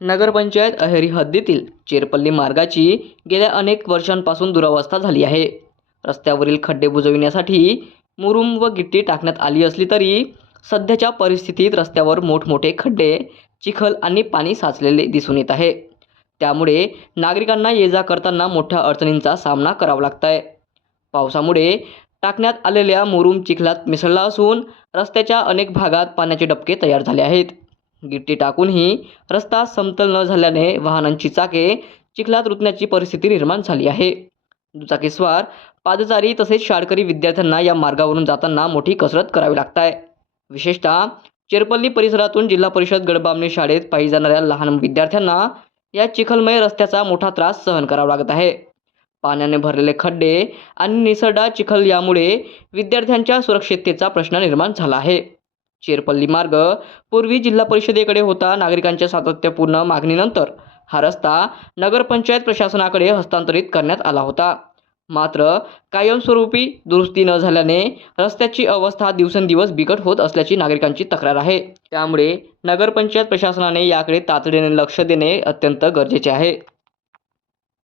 नगरपंचायत अहेरी हद्दीतील चेरपल्ली मार्गाची गेल्या अनेक वर्षांपासून दुरावस्था झाली आहे. रस्त्यावरील खड्डे बुजविण्यासाठी मुरुम व गिट्टी टाकण्यात आली असली तरी सध्याच्या परिस्थितीत रस्त्यावर मोठमोठे खड्डे, चिखल आणि पाणी साचलेले दिसून येत आहे. त्यामुळे नागरिकांना ये-जा करताना मोठ्या अडचणींचा सामना करावा लागत आहे. पावसामुळे टाकण्यात आलेल्या मुरुम चिखलात मिसळला असून रस्त्याच्या अनेक भागात पाण्याचे डबके तयार झाले आहेत. गिट्टी टाकूनही रस्ता समतल न झाल्याने वाहनांची चाके चिखलात रुतण्याची परिस्थिती निर्माण झाली आहे. दुचाकीस्वार, पादचारी तसेच शाळकरी विद्यार्थ्यांना या मार्गावरून जाताना मोठी कसरत करावी लागत आहे. विशेषतः चेरपल्ली परिसरातून जिल्हा परिषद गडबामणी शाळेत पायी जाणाऱ्या लहान विद्यार्थ्यांना या चिखलमय रस्त्याचा मोठा त्रास सहन करावा लागत आहे. पाण्याने भरलेले खड्डे आणि निसरडा चिखल यामुळे विद्यार्थ्यांच्या सुरक्षिततेचा प्रश्न निर्माण झाला आहे. चेरपल्ली मार्ग पूर्वी जिल्हा परिषदेकडे होता. नागरिकांच्या सातत्यपूर्ण मागणीनंतर हा रस्ता नगरपंचायत प्रशासनाकडे हस्तांतरित करण्यात आला होता. मात्र कायमस्वरूपी दुरुस्ती न झाल्याने रस्त्याची अवस्था दिवसेंदिवस बिकट होत असल्याची नागरिकांची तक्रार आहे. त्यामुळे नगरपंचायत प्रशासनाने याकडे तातडीने लक्ष देणे अत्यंत गरजेचे आहे.